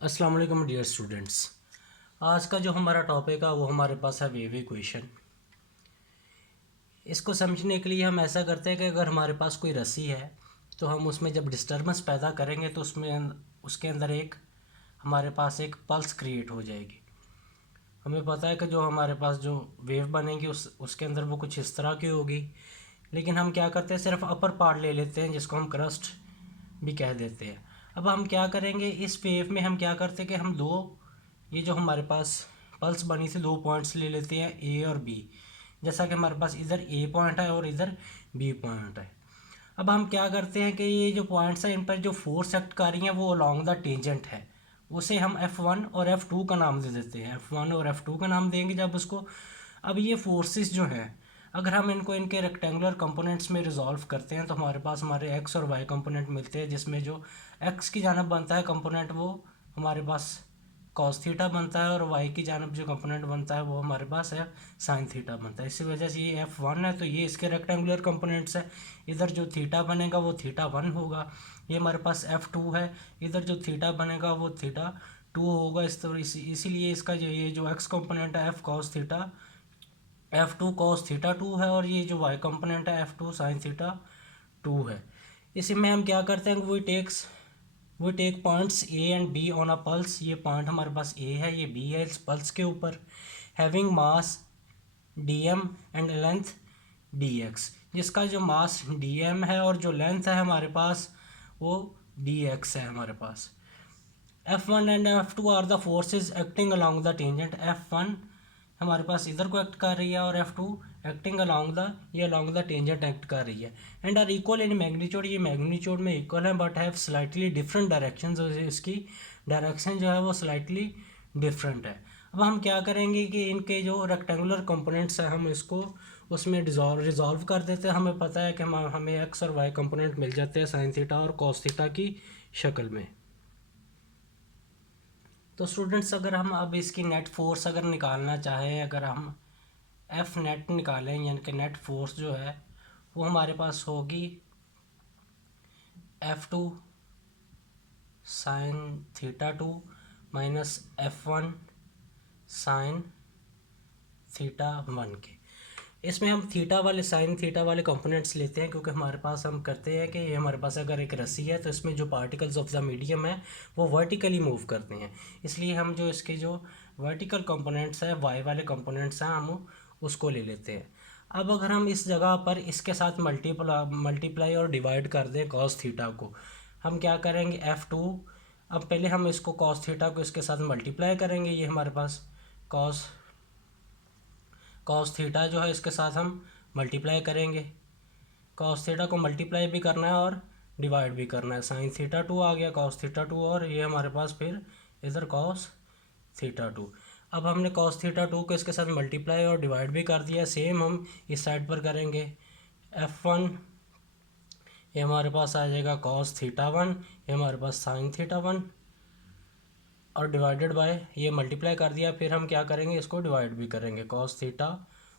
अस्सलाम वालेकुम dear students. आज का जो हमारा टॉपिक है वो हमारे पास है वेव इक्वेशन। इसको समझने के लिए हम ऐसा करते हैं कि अगर हमारे पास कोई रस्सी है तो हम उसमें जब डिस्टर्बेंस पैदा करेंगे तो उसके अंदर हमारे पास एक पल्स क्रिएट हो जाएगी। हमें पता है कि जो हमारे पास जो वेव बनेगी उसके अंदर वो कुछ इस तरह की होगी, लेकिन हम क्या करते हैं सिर्फ अपर पार्ट ले लेते हैं जिसको हम क्रस्ट भी कह देते हैं। अब हम क्या करेंगे, इस वेव में हम क्या करते हैं कि हम ये जो हमारे पास पल्स बनी थी दो पॉइंट्स ले लेते हैं ए और बी। जैसा कि हमारे पास इधर ए पॉइंट है और इधर बी पॉइंट है। अब हम क्या करते हैं कि ये जो पॉइंट्स हैं इन पर जो फोर्स एक्ट कर रही हैं वो अलोंग द टेंजेंट है, उसे हम F1 और F2 का नाम दे देते हैं। F1 और F2 का नाम देंगे जब उसको। अब ये फोर्सेस जो हैं अगर हम इनको इनके रेक्टेंगुलर कंपोनेंट्स में रिजॉल्व करते हैं तो हमारे पास हमारे एक्स और वाई कंपोनेंट मिलते हैं, जिसमें जो एक्स की जानब बनता है कंपोनेंट वो हमारे पास कॉस थीटा बनता है और वाई की जानब जो कंपोनेंट बनता है वो हमारे पास है साइन थीटा बनता है। इसी वजह से ये F1 है तो ये इसके रेक्टेंगुलर कंपोनेंट्स है। इधर जो थीटा बनेगा वो थीटा 1 होगा। ये हमारे पास F2 है, इधर जो थीटा बनेगा वो थीटा 2 होगा। इसीलिए इसका जो ये जो एक्स कंपोनेंट है F cos theta F2 cos theta 2 है और ये जो वाई कंपोनेंट है F2 साइन थीटा 2 है। इसी में हम क्या करते हैं, we take points A and B on a pulse. ये पॉइंट हमारे पास ए है, ये बी है इस पल्स के ऊपर। Having mass D M and length D X, जिसका जो मास डी एम है और जो लेंथ है हमारे पास वो डी एक्स है हमारे पास। F1 and F2 are the forces acting along the tangent. F1 हमारे पास इधर को एक्ट कर रही है और F2 acting along the tangent act कर रही है। And are equal in magnitude, ये मैग्नीट्यूड में इक्वल है but have slightly different direction. इसकी डायरेक्शन जो है वो स्लाइटली डिफरेंट है। अब हम क्या करेंगे कि इनके जो रेक्टेंगुलर कंपोनेंट्स हैं हम इसको उसमें रिजॉल्व कर देते हैं। हमें पता है कि हमें एक्स और वाई कंपोनेंट मिल जाते हैं साइन थीटा और कॉस थीटा की शक्ल में। तो स्टूडेंट्स अगर हम अब इसकी नेट फोर्स अगर निकालना चाहें, अगर हम एफ नेट निकालें यानी कि नेट फोर्स जो है वो हमारे पास होगी F2 sine theta 2 minus F1 sine theta 1 के। इसमें हम साइन थीटा वाले कंपोनेंट्स लेते हैं क्योंकि हमारे पास हम करते हैं कि ये हमारे पास अगर एक रस्सी है तो इसमें जो पार्टिकल्स ऑफ द मीडियम है वो वर्टिकली मूव करते हैं, इसलिए हम जो इसके जो वर्टिकल कंपोनेंट्स है वाई वाले कंपोनेंट्स हैं हम उसको ले लेते हैं। अब अगर हम इस जगह पर इसके साथ मल्टीप्लाई और डिवाइड कर दें कॉस थीटा को, हम क्या करेंगे F2। अब पहले हम इसको कॉस थीटा को इसके साथ मल्टीप्लाई करेंगे, ये हमारे पास कॉस कॉस थीटा जो है इसके साथ हम मल्टीप्लाई करेंगे। कॉस थीटा को मल्टीप्लाई भी करना है और डिवाइड भी करना है। साइन थीटा 2 आ गया कॉस थीटा 2 और ये हमारे पास फिर इधर कॉस थीटा 2। अब हमने कॉस थीटा 2 को इसके साथ मल्टीप्लाई और डिवाइड भी कर दिया, सेम हम इस साइड पर करेंगे। F1 ये हमारे पास आ जाएगा कॉस थीटा 1, ये हमारे पास साइन थीटा 1 और डिवाइडेड बाय ये मल्टीप्लाई कर दिया, फिर हम क्या करेंगे इसको डिवाइड भी करेंगे कॉस थीटा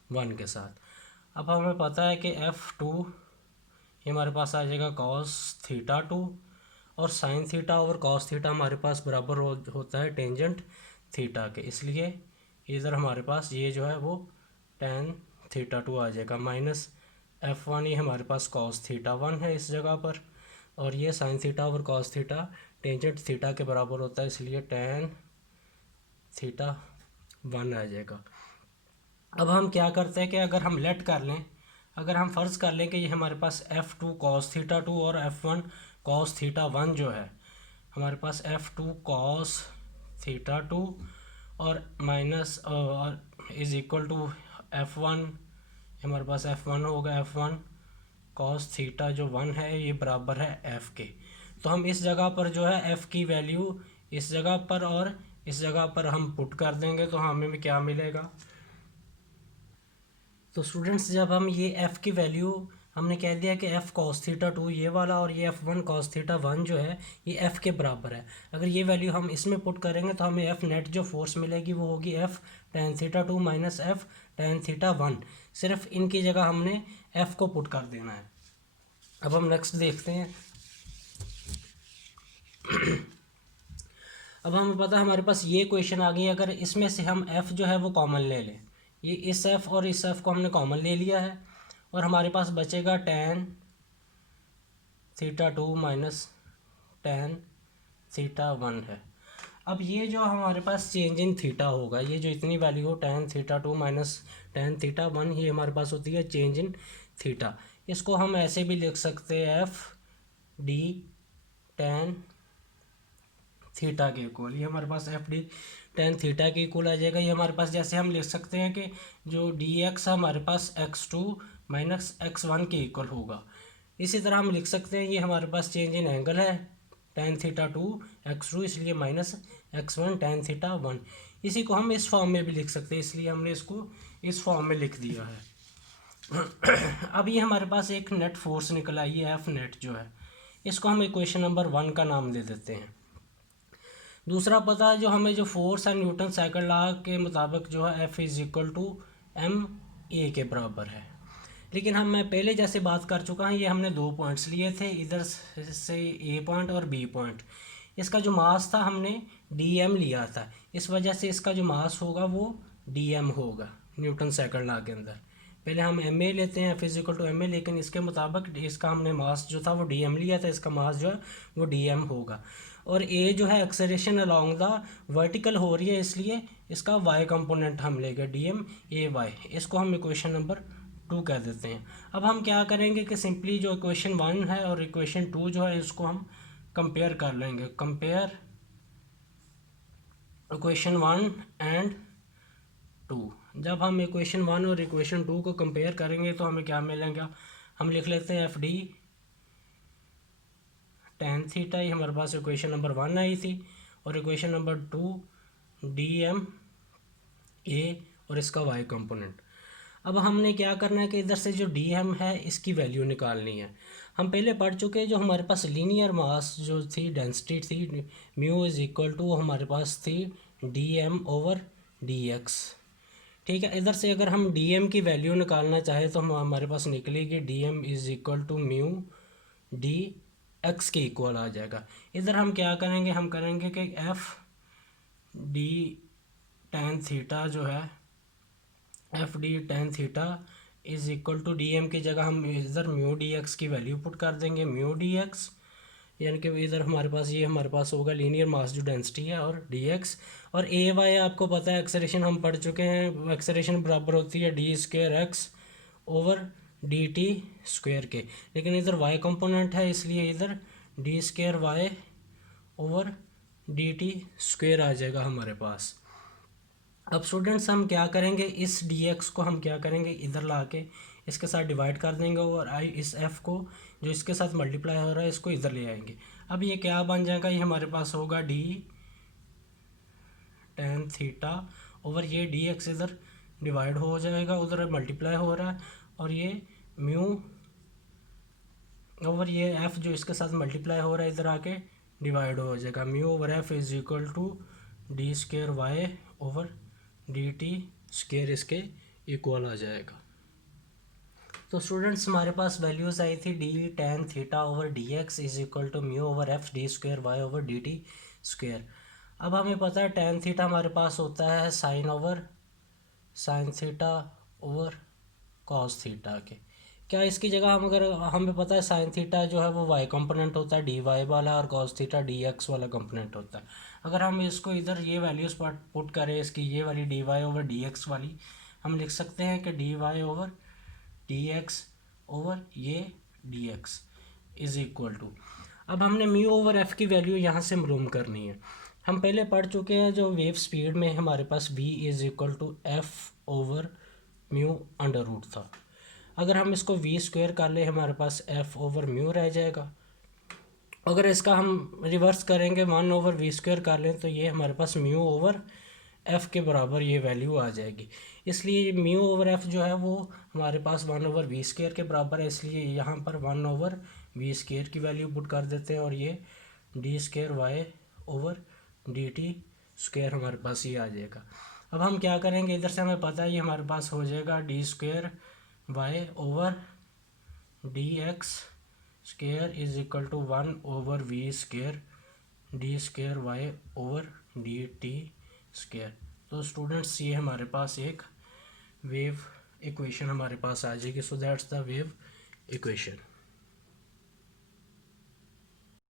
1 के साथ। अब हमें पता है कि F2 ये हमारे पास आ जाएगा कॉस थीटा 2 और साइन थीटा और कॉस थीटा हमारे पास बराबर होता है टेंजेंट थीटा के, इसलिए इधर हमारे पास ये जो है वो टेन थीटा 2 आ जाएगा माइनस F1 ये हमारे पास कॉस थीटा 1 है इस जगह पर और ये साइन थीटा और कॉस थीटा टेंजेंट थीटा के बराबर होता है, इसलिए टेन थीटा 1 आ जाएगा। अब हम क्या करते हैं कि अगर हम लेट कर लें, अगर हम फ़र्ज़ कर लें कि ये हमारे पास F2 कॉस थीटा 2 और F1 कॉस थीटा 1 जो है हमारे पास F2 कॉस थीटा 2 और माइनस और इज़ इक्वल टू F1 हमारे पास F1 होगा F1 कॉस थीटा जो 1 है ये बराबर है F के। तो हम इस जगह पर जो है F की वैल्यू इस जगह पर और इस जगह पर हम पुट कर देंगे तो हमें क्या मिलेगा। तो स्टूडेंट्स जब हम ये F की वैल्यू हमने कह दिया कि F कॉस थीटा 2 ये वाला और ये F1 कॉस थीटा 1 जो है ये F के बराबर है, अगर ये वैल्यू हम इसमें पुट करेंगे तो हमें F नेट जो फोर्स मिलेगी वो होगी F tan theta 2 minus F tan theta 1। सिर्फ इनकी जगह हमने F को पुट कर देना है। अब हम नेक्स्ट देखते हैं। अब हमें पता है हमारे पास ये क्वेश्चन आ गई, अगर इसमें से हम f जो है वो कॉमन ले लें, ये इस f और इस f को हमने कॉमन ले लिया है, और हमारे पास बचेगा tan θ2 माइनस tan θ1 है। अब ये जो हमारे पास चेंज इन थीटा होगा, ये जो इतनी वैल्यू हो tan θ2 माइनस tan θ1, ये हमारे पास होती है चेंज इन थीटा। इसको हम ऐसे भी लिख सकते हैं एफ डी tan थीटा के इक्वल, ये हमारे पास एफ डी tan थीटा के इक्वल आ जाएगा। ये हमारे पास जैसे हम लिख सकते हैं कि जो डी एक्स हमारे पास x2 माइनस x1 के इक्वल होगा। इसी तरह हम लिख सकते हैं ये हमारे पास चेंज इन एंगल है tan θ2 x2, इसलिए माइनस x1 tan θ1। इसी को हम इस फॉर्म में भी लिख सकते हैं, इसलिए हमने इसको इस फॉर्म में लिख दिया है। अब ये हमारे पास एक नेट फोर्स निकल आई है एफ नेट जो है, इसको हम इक्वेशन नंबर 1 का नाम दे देते हैं। दूसरा पता है जो हमें जो फोर्स है न्यूटन सेकंड लॉ के मुताबिक जो है F is equal to M A के बराबर है। लेकिन मैं पहले जैसे बात कर चुका हूँ, ये हमने 2 पॉइंट्स लिए थे, इधर से ए पॉइंट और बी पॉइंट। इसका जो मास था हमने डी एम लिया था, इस वजह से इसका जो मास होगा वो डी एम होगा न्यूटन सेकंड लॉ के अंदर। पहले हम एम ए लेते हैं, F is equal to M A, लेकिन इसके मुताबिक इसका हमने मास जो था वो डी एम लिया था, इसका मास जो है वो डी एम होगा। और ए जो है एक्सेलरेशन अलोंग द वर्टिकल हो रही है, इसलिए इसका वाई कंपोनेंट हम लेंगे डी एम ए वाई। इसको हम इक्वेशन नंबर 2 कह देते हैं। अब हम क्या करेंगे कि सिंपली जो इक्वेशन 1 है और इक्वेशन 2 जो है इसको हम कंपेयर कर लेंगे। Compare equation 1 and 2। जब हम इक्वेशन 1 और इक्वेशन 2 को कंपेयर करेंगे तो हमें क्या मिलेगा, हम लिख लेते हैं एफ डी tan थीटा, ये हमारे पास इक्वेशन नंबर 1 आई थी, और equation number 2 D M A और इसका वाई कंपोनेंट। अब हमने क्या करना है कि इधर से जो डी एम है इसकी वैल्यू निकालनी है। हम पहले पढ़ चुके हैं जो हमारे पास लीनियर मास जो थी, डेंसिटी थी, म्यू इज इक्वल टू हमारे पास थी D M over D X. ठीक है, इधर से अगर हम डी एम की वैल्यू निकालना चाहें तो हमारे पास निकलेगी D M is equal to mu D X के इक्वल आ जाएगा। इधर हम क्या करेंगे, हम करेंगे कि एफ डी tan थीटा जो है, F D tan theta is equal to D M की जगह हम इधर म्यू डी एक्स की वैल्यू पुट कर देंगे, म्यू डी एक्स, यानी कि इधर हमारे पास ये हमारे पास होगा लीनियर मास जो डेंसिटी है और डी एक्स। और ए वाई आपको पता है एक्सेलरेशन हम पढ़ चुके हैं, एक्सेलरेशन बराबर होती है D square X over D T square के, लेकिन इधर वाई कंपोनेंट है इसलिए इधर D square Y over D T square आ जाएगा हमारे पास। अब स्टूडेंट्स हम क्या करेंगे, इस डी एक्स को हम क्या करेंगे इधर ला के इसके साथ डिवाइड कर देंगे, और आई इस एफ को जो इसके साथ मल्टीप्लाई हो रहा है इसको इधर ले आएंगे। अब ये क्या बन जाएगा, ये हमारे पास होगा डी tan थीटा ओवर ये डी एक्स इधर डिवाइड हो जाएगा, उधर मल्टीप्लाई हो रहा है, और ये म्यू ओवर ये एफ जो इसके साथ मल्टीप्लाई हो रहा है इधर आके डिवाइड हो जाएगा। Mu over F is equal to D square Y over D T square इसके इक्वल आ जाएगा। तो स्टूडेंट्स हमारे पास वैल्यूज़ आई थी D tan theta over D X is equal to mu over F D square Y over D T square. अब हमें पता है tan थीटा हमारे पास होता है sine theta over cos theta के। क्या इसकी जगह हम अगर हमें पता है साइन थीटा जो है वो वाई कंपोनेंट होता है डी वाई वाला, और कॉस थीटा डी एक्स वाला कंपोनेंट होता है। अगर हम इसको इधर ये वैल्यूज़ पुट करें इसकी, ये वाली D Y over D X वाली, हम लिख सकते हैं कि D Y over D X over ये D X is equal to, अब हमने म्यू ओवर एफ की वैल्यू यहाँ से मालूम करनी है। हम पहले पढ़ चुके हैं जो वेव स्पीड में हमारे पास v is equal to F over mu under root था। अगर हम इसको v स्क्वेयर कर ले हमारे पास f ओवर म्यू रह जाएगा। अगर इसका हम रिवर्स करेंगे 1 ओवर v स्क्वेयर कर लें तो ये हमारे पास म्यू ओवर f के बराबर ये वैल्यू आ जाएगी। इसलिए म्यू ओवर f जो है वो हमारे पास 1 ओवर v स्क्वेयर के बराबर है, इसलिए यहाँ पर 1 ओवर v स्क्वेयर की वैल्यू पुट कर देते हैं, और ये D square Y over D T square हमारे पास ये आ जाएगा। अब हम क्या करेंगे, इधर से हमें पता है ये हमारे पास हो जाएगा D square Y over D X square is equal to 1 over V square D square Y over D T square. तो स्टूडेंट्स ये हमारे पास एक वेव इक्वेशन हमारे पास आ जाएगी। So that's the wave equation.